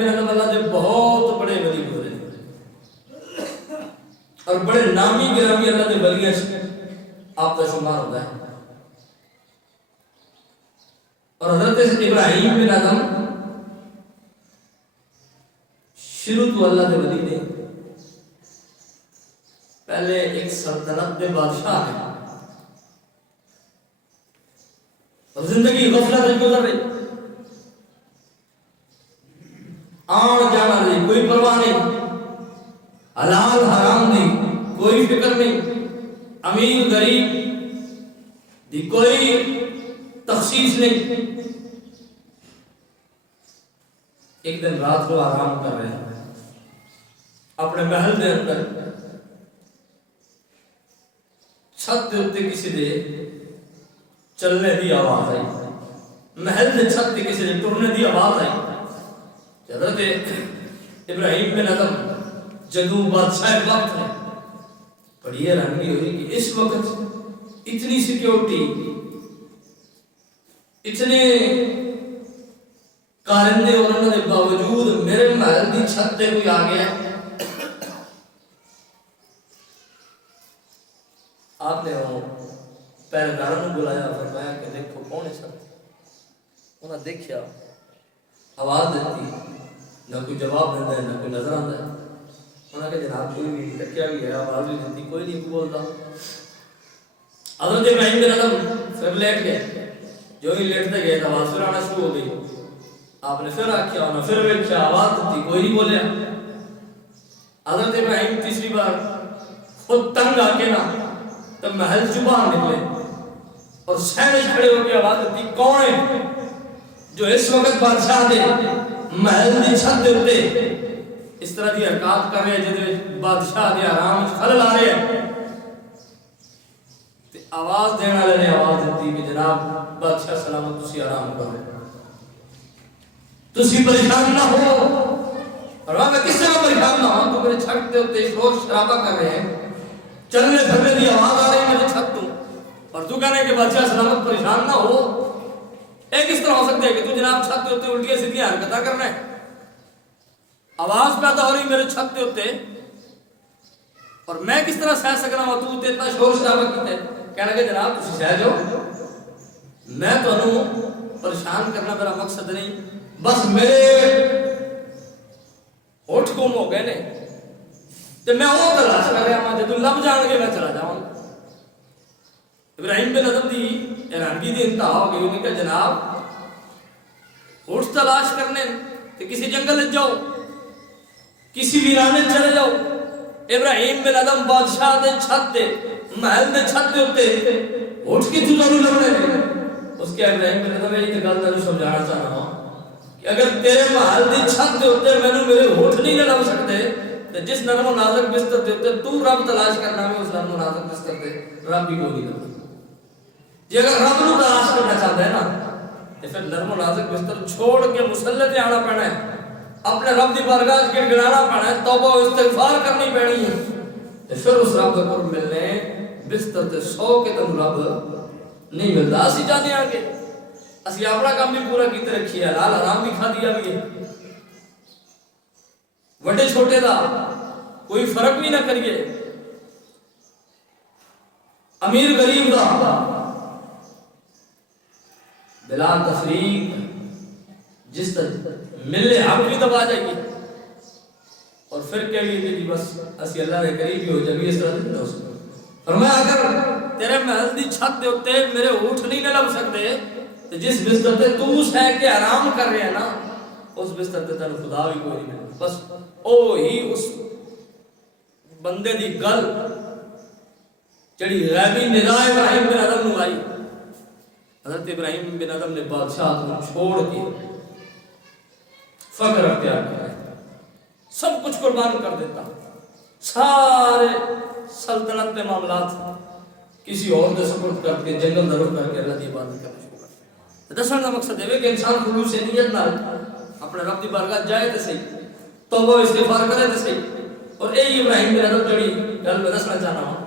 اللہ دے بہت بڑے ولی گزرے اور بڑے نامی گرامی اللہ دے ولیاں آپ کا شمار ہوتا ہے. اور حضرت ابراہیم بن ادم شروع تو اللہ دے ولی نے پہلے ایک سلطنت دے بادشاہ ہے اور زندگی غفلت گزر رہی, آن جانا نہیں کوئی پرواہ نہیں, حلال حرام دی کوئی فکر نہیں, امیر غریب دی کوئی تخصیص نہیں. ایک دن رات کو آرام کر رہے ہیں اپنے محل دے اندر, چھت دے اتے کسی دے چلنے دی آواز آئی, محل دے چھت دے کسی دے ٹرنے دی آواز آئی. حضرت ابراہیم بن ادم جدوں بادشاہ وقت ہے بڑی حیرانی ہوئی کہ اس وقت اتنی سیکیورٹی, اتنے کارندے اور انہوں نے باوجود میرے محل دی چھت تے کوئی آ گیا. آپ نے وہ پہرےداروں کو بلایا, فرمایا کہ دیکھو کون ہے سب. انہوں نے دیکھا, آواز دیتی, نہ کوئی جواب دیتا ہے نہ کوئی نظر آتا ہے. انہوں نے کہا جناب کوئی بھی نہیں, کیا بھی ہے, آواز بھی دیتی, کوئی نہیں بولتا. حضرت ابراہیم بن ادم پھر لیٹ گئے, جو ہی لیٹتے گئے آواز پھر آنا شروع ہو گئی. آپ نے پھر آکھیا, انہوں نے پھر ویکھیا, آواز دیتی, کوئی نہیں بولیا. حضرت ابراہیم تیسری بار خود تنگ آ کے نا تب محل سے باہر نکلے اور سہنے کھڑے ہو کے آواز دیتی, کون ہے جو اس وقت بادشاہ دے محل دی چھت دے اتے اس طرح دی حرکات کر رہے ہیں جدے بادشاہ دے آرام خلل آ رہے ہیں. آواز دینے والے نے آواز دیتی کہ جناب بادشاہ سلامت, تسی آرام کرو, تسی پریشان نہ ہو. اور میں کس طرح پریشان نہ ہوں, تو میرے چھت دے اتے شور شرابہ کر رہے ہیں, چلنے پھرنے دی آواز آ رہی ہے میرے چھت تو, اور تو کہہ رہے کہ بادشاہ سلامت پریشان نہ ہو. ایک اس طرح ہو سکتا ہے کہ تو جناب چھت دے اتے الٹیاں سیدھیاں حرکتاں کر رہے ہیں, آواز پیدا ہو رہی میرے چھت دے اتے, اور میں کس طرح سہ سکنا ہوں, تو اتنا شور شرابہ کیتے. کہنے لگے جناب تسی سہ جاؤ, میں تو پریشان کرنا میرا مقصد نہیں, بس میرے ہوٹھ گم ہو گئے نے تے میں وہ تلاش کر رہا ہوں, جدوں لب جان گے میں چلا جاؤں. ابراہیم بن ادم دی حیرانگی دی انتہا ہو گئی. انہوں نے کہا جناب ہوٹھ تلاش کرنے تے کسی جنگل وچ جاؤ, کسی ویرانے چلے جاؤ. ابراہیم بن ادم بادشاہ دے چھت دے محل دے چھت دے اتے ہوٹھ کی تجھے لگنے نے. اس کے ابراہیم بن ادم یہ گل تینوں سمجھانا چاہنا ہوں کہ اگر تیرے محل دی چھت دے اتے مینوں میرے ہوٹھ نہیں لگ سکتے تے جس نرم و نازک بستر دے اتے تو رب تلاش کرنا میں اس نرم و نازک بستر دے رب بھی کوئی نہیں لگتا. جی اگر رب نو تلاش کرنا چاہتا ہے نا تو پھر نرم و نازک بستر چھوڑ کے مسلح تے آنا پڑنا ہے, اپنے رب دی بارگاہ وچ گڑگڑانا پڑنا ہے, توبہ و استغفار کرنی پڑنی ہے. پھر اس رب کا قرب ملنے بستر تے سو کے تم رب نہیں ملتا. اسی چاہتے ہیں کہ اسی اپنا کام بھی پورا کیتے رکھیے, حلال حرام بھی کھا دیا بھی ہے, وڈے چھوٹے دا کوئی فرق بھی نہ کریے, امیر غریب دا بلا تفریق, جس طرح ملے حق بھی دبا جائیے, اور پھر کہیے کہ بس اسی اللہ نے قریب ہی ہو جائے. اس طرح نہیں ہو سکتا. فرمایا اگر تیرے محل دی چھت دے اتے میرے ہوٹھ نہیں لگ سکتے تو جس بستر تے تو سہ کے آرام کر رہے ہیں نا اس بستر تے تینوں خدا بھی کوئی نہیں ملتا. بس او ہی اس بندے دی گل جڑی غیبی نگاہ ابراہیم بن ادم نو آئی. حضرت ابراہیم بن ادم نے بادشاہ کو چھوڑ کے فقر اختیار کیا, سب کچھ قربان کر دیتا, سارے سلطنت کے معاملات کسی اور کے سپرد کر کے جنگل درو کر کے اللہ کی عبادت کرنا شروع کر. دسن کا مقصد ہے کہ انسان خلوص سے نیت نال اپنے رب کی بارگاہ جائے تو صحیح, توبہ و استغفار کرے تو صحیح. اور اے ابراہیم بن ادم جڑی گل میں دسنا چاہنا ہوں